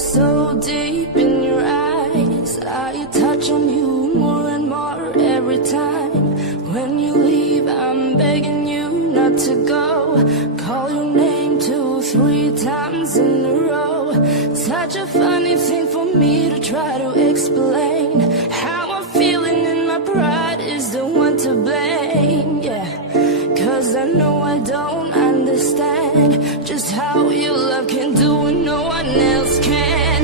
so deep in your eyes. I touch on you more and more every time. When you leave, I'm begging you not to go. Call your name 2, 3 times in a row. Such a funny thing for me to try to explain. How I'm feeling and my pride is the one to blame. Yeah, 'cause I know I don't understand just how your love can do what no one else can.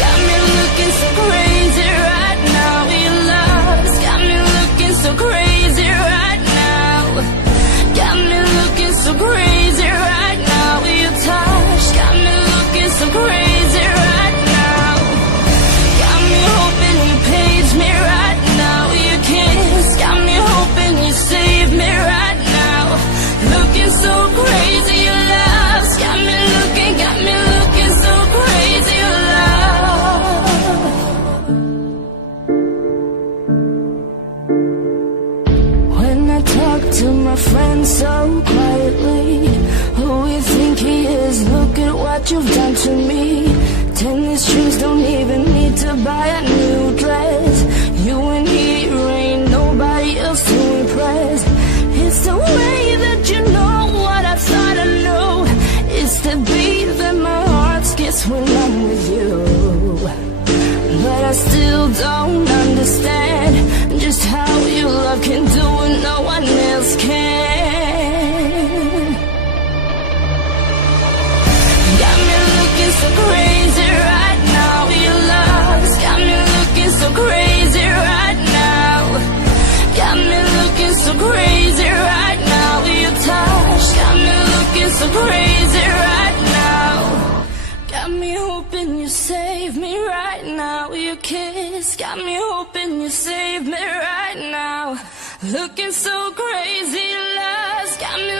Got me looking so crazy right now. Your love's got me looking so crazy right now. Got me looking so crazy right now. Your touch got me looking so crazy right now. Got me hoping you page me right now. Your kiss got me hoping you save me right now. Looking so crazy, your love's got me looking so crazy, your love. When I talk to my friends so quietly, who you think he is? Look at what you've done to me. Tennis shoes, don't even need to buy a new dress. You and me, ain't nobody else to impress. It's the way that you know what I thought I knew. It's the beat that my heart skips when I'm with you. But I still don't understand just how your love can do what no one else can. Got me looking so crazy right now. Your love's got me looking so crazy right now. Got me looking so crazy right now. Your touch got me looking so crazy right now. Got me hoping you save me right now. Your kiss got me hoping you save me right now. Looking so crazy, your love's got me